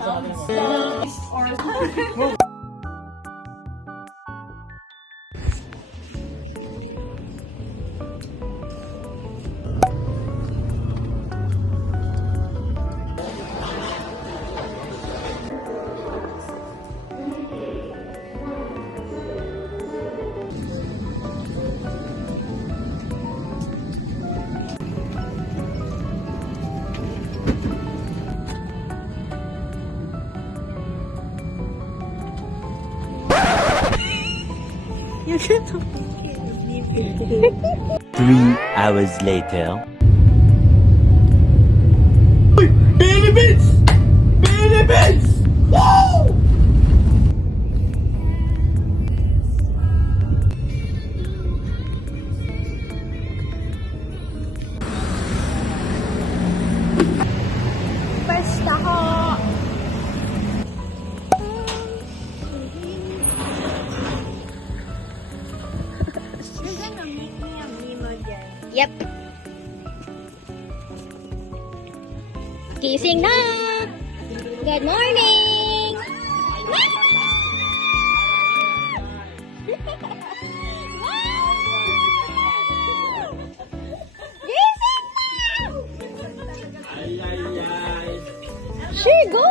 3 hours later. Baby Beats! Baby Beats! Woo! Basta ko. Yep. Gising na! Good morning! Gising na! Sure, go!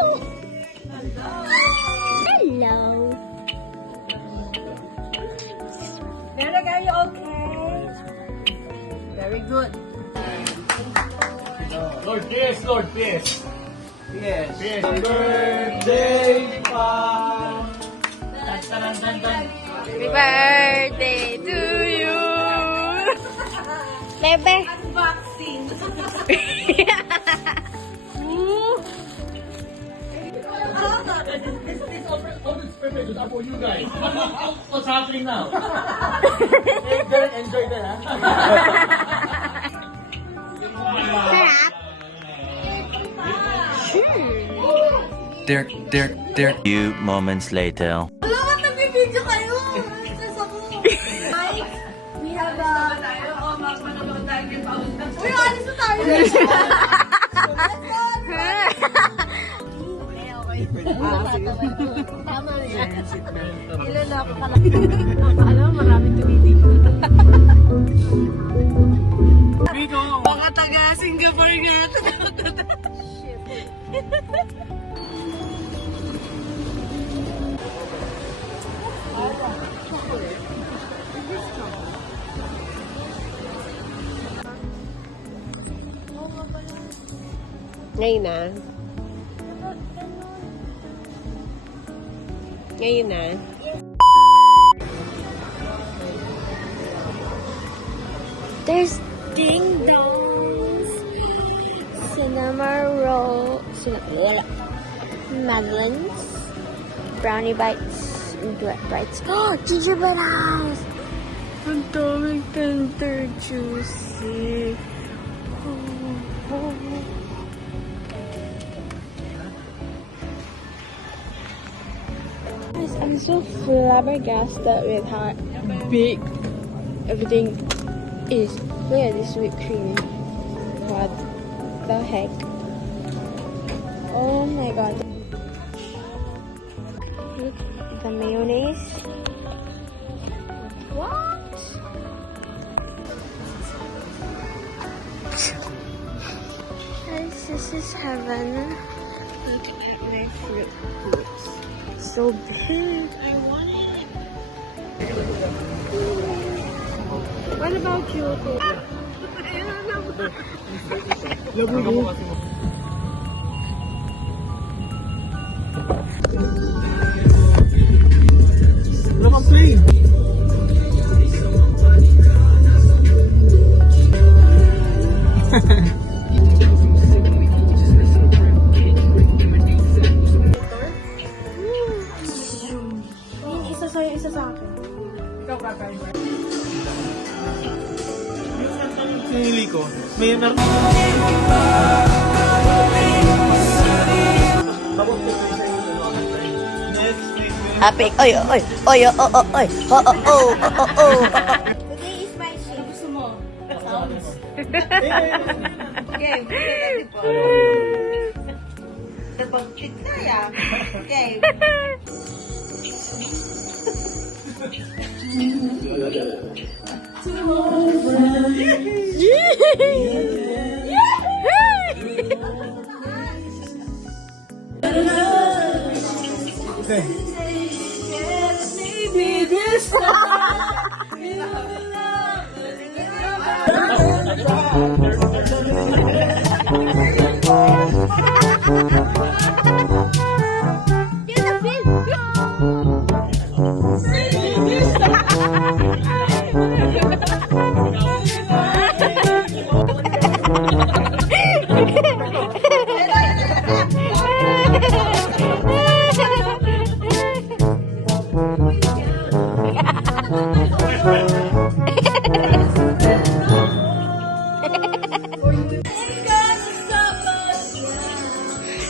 Hello! Derek, are you okay? Very good. Lord, peace, Lord, peace. Yes. Peace. Happy birthday, Pa. Happy birthday to you! Bebe! Unboxing. All this privilege is for you guys. What's happening now? Enjoy that, huh? Sarap! Few moments later. Alam mo, nag-video kayo. Stress ako. Guys, we have a... Uy, alis na tayo. Let's go. Tama na. Ilalako ka lang. Alam mo, maraming tumitigil. Baka taga Singapore nga. Ngayon na. Ngayon na. There's ding dongs. Cinnamon roll. Madeleines. Brownie bites. Bites. Oh, gingerbread house. Ang daming tender juicy. Guys, I'm so flabbergasted with how big everything is. Look at this whipped cream. What the heck? Oh my god. Look at the mayonnaise. What? Guys, this is heaven. Look at my fruit boots. So big. I want it. What about you? Wala kang play. Isa sa'yo, isa sa akin. Ikaw kakain. Sinili ko. May meron. Happy. Oy, oy, oy, oy, oy, oy, oh, oh, oh, oh, oh. Today is my shift. Gusto mo? Sounds. Eh, Okay, Nagpag-click na ya. Okay.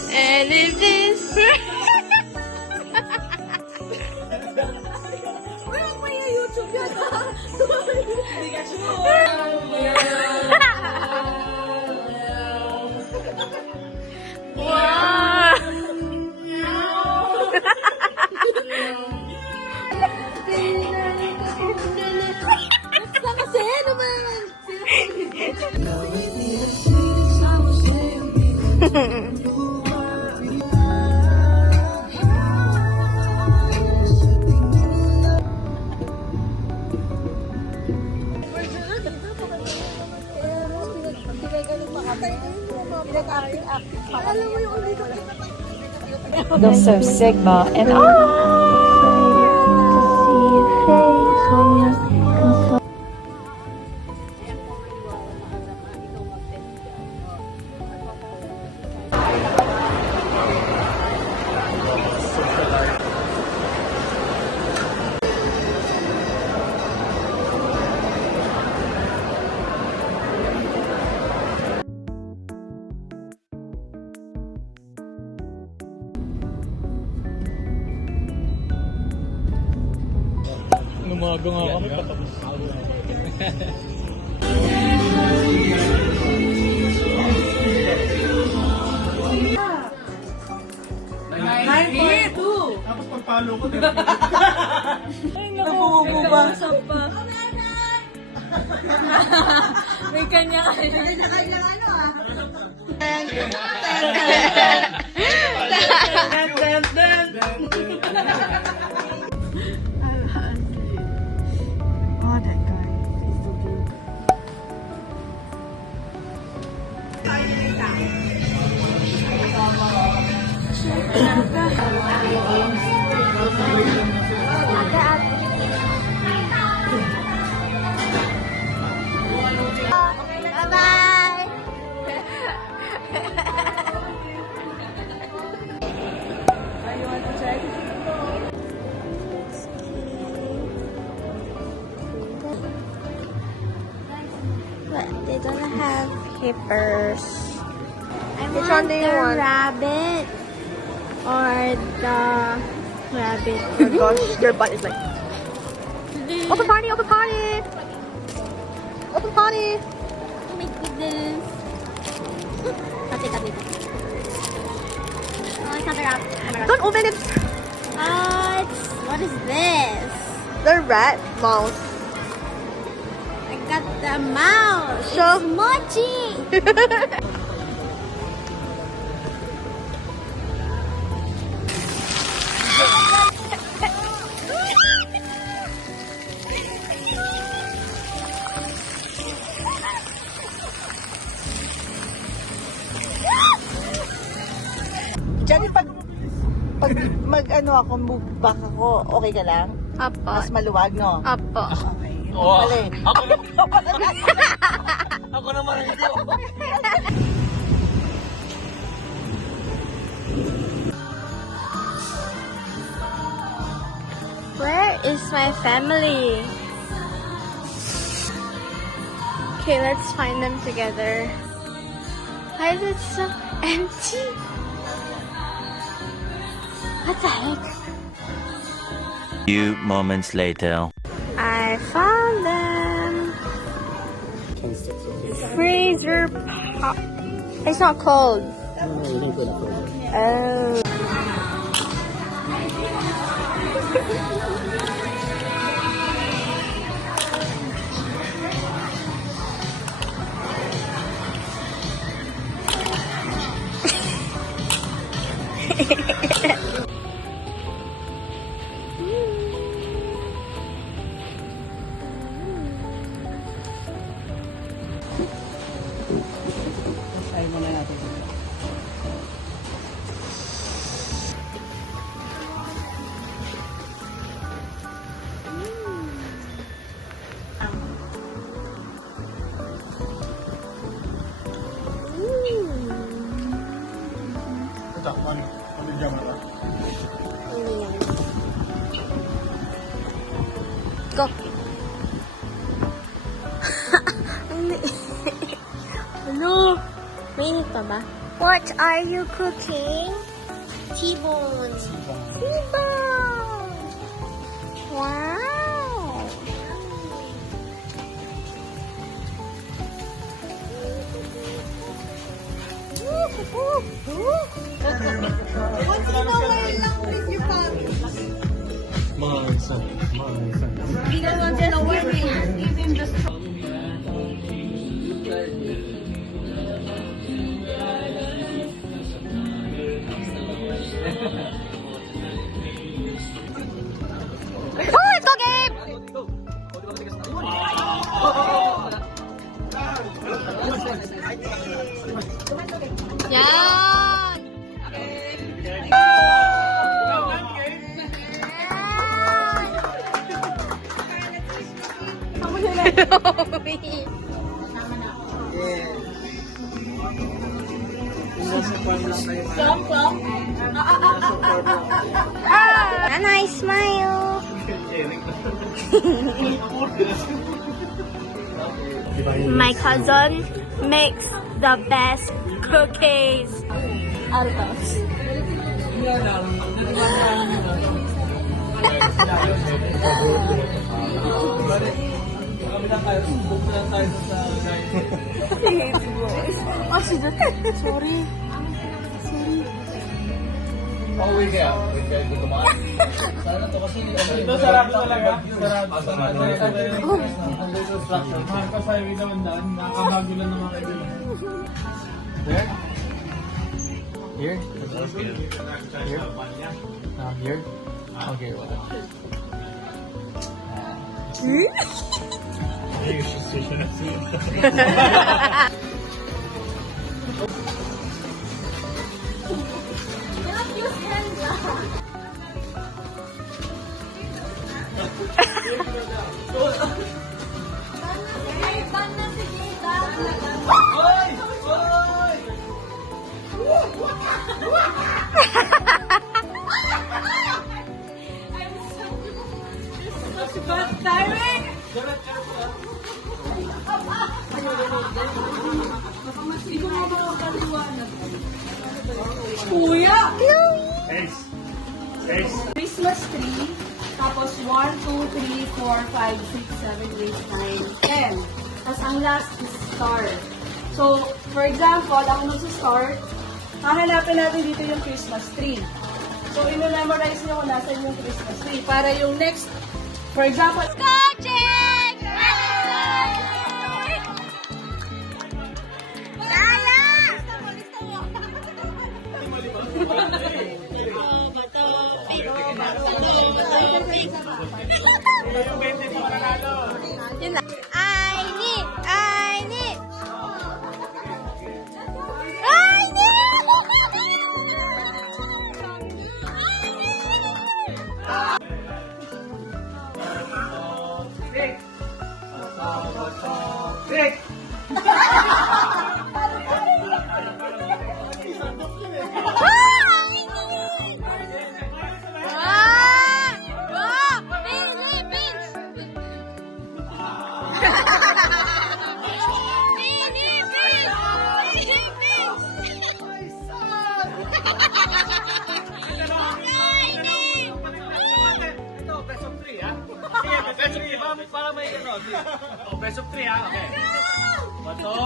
And if this So Sigma and Numaga nga kami patapos. Tapos pagpalo ko din. may kanya-kanya. But they don't have hippers. Which one do you want? Rabbit or the rabbit? Oh gosh, your butt is like. Open party! Open party! Open party! Oh my goodness. I'll take that with me. Oh, it's not the rabbit. Don't open it! What is this? The rat mouse. I got the mouse. Show. It's Mochi. Diyan pag mag-ano ako, move back ako, okay ka lang? Apo. Mas maluwag, no? Apo. Okay. Oo. Pala eh. Ako naman ang hindi. Where is my family? Okay, let's find them together. Why is it so empty? What the heck? Few moments later. I found them. Freezer pop. It's not cold. Oh. Ito, pamilya mo ba? Go. Hello. Mainit pa ba? What are you cooking? T-bone. T-bone. Wow. What's in our language, your family? Mga isa. We don't want to know where we give him the Oh, let's go, Gabe! Yan! A nice smile. My cousin makes the best cookies. Artos. Oh, she's just sorry. Pauwi kaya? Hindi kumain. Sana to kasi ito sarado talaga. Sarado. Mahal ka sa ibig naman daan. Nakakabago lang naman kayo. There? Here? Here? Here? Okay, wala. Christmas tree, tapos 1, 2, 3, 4, 5, 6, 7, 8, 9, 10. Tapos ang last is star. So, for example, ako mag-start, hahanapin natin dito yung Christmas tree. So, ino-memorize nyo kung nasan yung Christmas tree. Para yung next, for example, Go, Jen! Yun na. I need! Para may ano. Oh, best of 3 ha. Okay. Bato,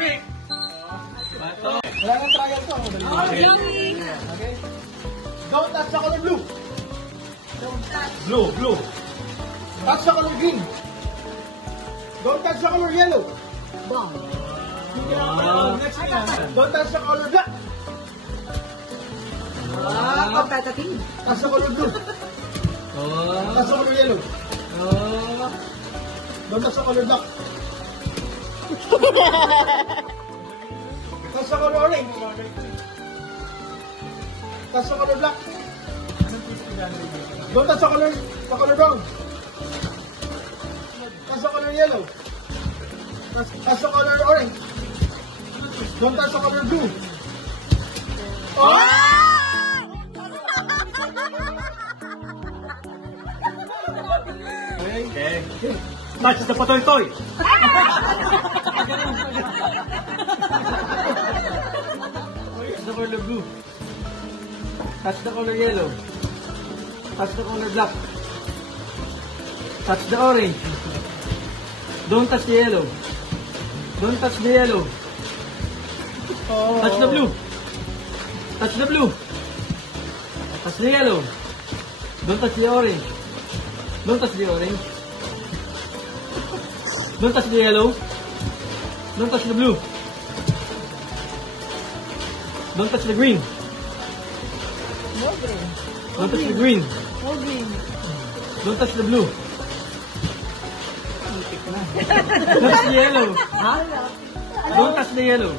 pick. Bato. Wala nang trial to. Okay? Don't touch the color blue. Blue. Touch the color green. Don't touch the color yellow. Next na. Don't touch the color black. Competitive. Touch the color blue. Touch the color yellow. Don't touch the color black. Touch the color orange. Touch the color black. Don't touch the color brown. Touch the color yellow. Touch the color orange. Don't touch the color blue. Okay. Touch the patoy-toy. Touch the color blue. Touch the color yellow. Touch the color black. Touch the orange. Don't touch the yellow. Don't touch the yellow. Touch the blue. Touch the blue. Touch the yellow. Don't touch the orange. Don't touch the orange. Don't touch the yellow. Don't touch the blue. Don't touch the green. Don't touch the green. Don't touch the blue. Don't touch the yellow. Don't touch the yellow.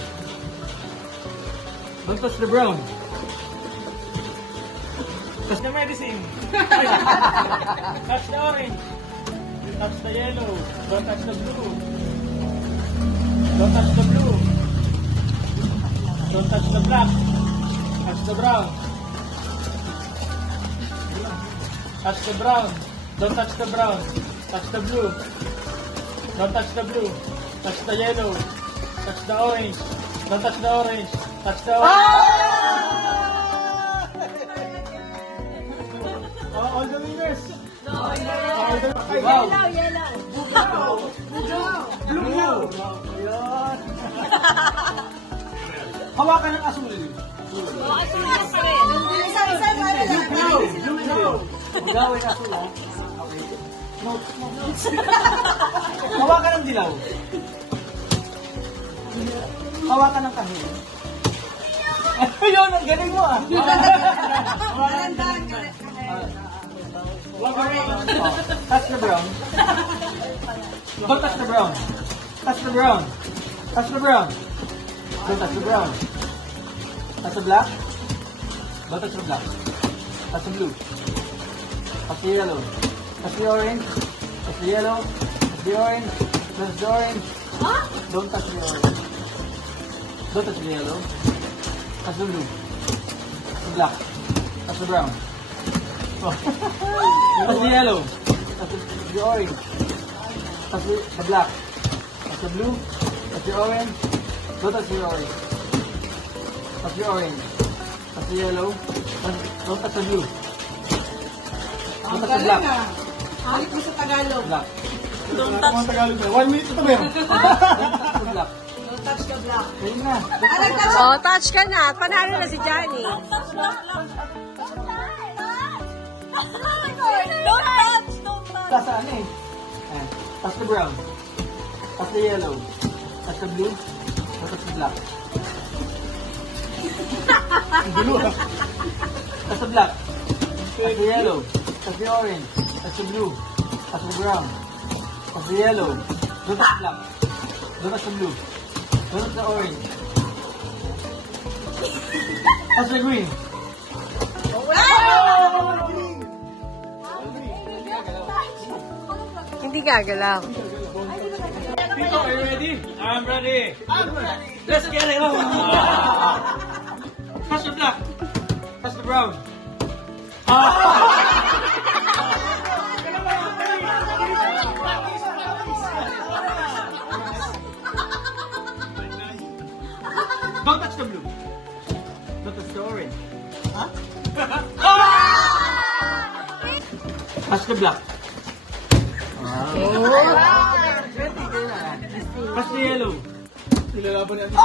Don't touch the brown. Touch the medicine. Touch the orange. Touch the yellow. Don't touch the blue. Don't touch the blue. Don't touch the black. Touch the brown. Touch the brown. Don't touch the brown. Touch the blue. Don't touch the blue. Touch the yellow. Touch the orange. Don't touch the orange. Touch the orange. All the winners. Wow. Blue. Ayan. Hawakan ng asul. Blue. Gawin asul, ha? Okay. Hawakan ng dilaw. Hawakan ng kahit. Ayun, ang galing mo, ah. Touch the brown. Don't touch the brown. Touch the brown. Touch the brown. Don't touch the brown. Touch the black. Don't touch the black. Touch the blue. Touch the yellow. Touch the orange. Touch the yellow. Touch the orange. Touch the orange. Don't touch the orange. Don't touch the yellow. Touch the blue. Touch the black. Touch the brown. Touch the yellow. Touch the orange. Touch the black. Touch the blue. Touch the orange. Don't touch the orange. Touch the orange. Touch the yellow. Don't touch the blue. Don't touch the black. Halik mo sa Tagalog. Black. Don't touch the Tagalog. 1 minute ito, meron. Don't touch the black. Don't touch the black. Ayun na. Oh, touch ka na. Panalo na si Johnny. Don't touch! Touch ano eh. Ayan. Touch the brown. Touch the yellow. Touch the blue. Don't touch the black. Blue ah. Touch the black. Touch the yellow. Touch the orange. Touch the blue. Touch the brown. Touch the yellow. Don't touch the black. Don't touch the blue. Don't touch the orange. Touch the green. Hindi gagalaw. Tito, are you ready? I'm ready. Let's get it on. Touch the black. Touch the brown. Don't touch the blue. Don't touch the orange. Touch the black. Touch the yellow. Ilalaban natin.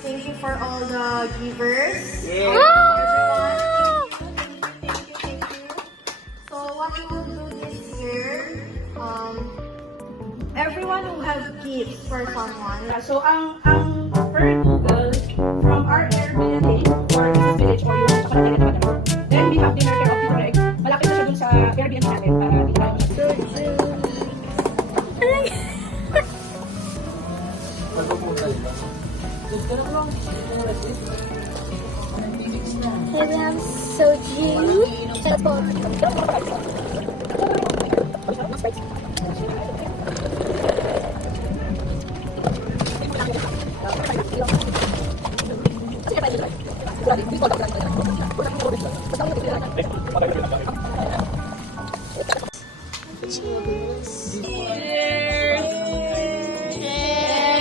Thank you for all the givers. Yeah. So what we will do this year, everyone who has gifts for someone. So, ang per Google, from our Airbnb, or Business Village, or yung sa kanila na madalo. Then, we have dinner care of the Greg. Malapit na siya dun sa Airbnb natin para hindi tayo masyadong. We have soju.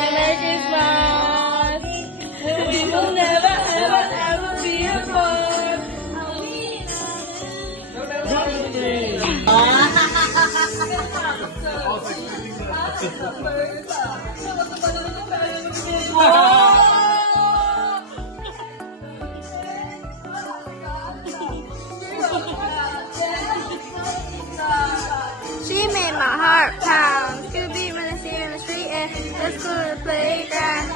Merry Christmas! We will never, ever, ever be apart. She made my heart pound. Could be when I see her in the street and let's go to the playground.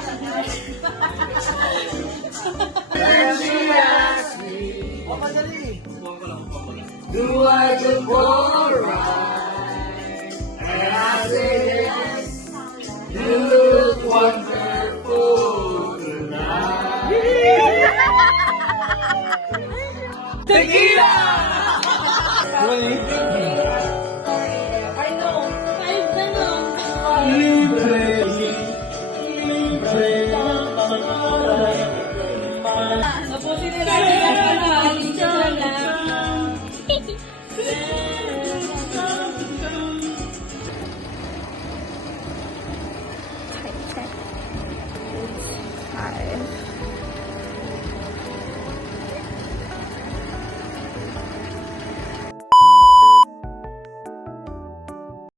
Do I just go right? And I say yes. You look wonderful tonight. Tequila!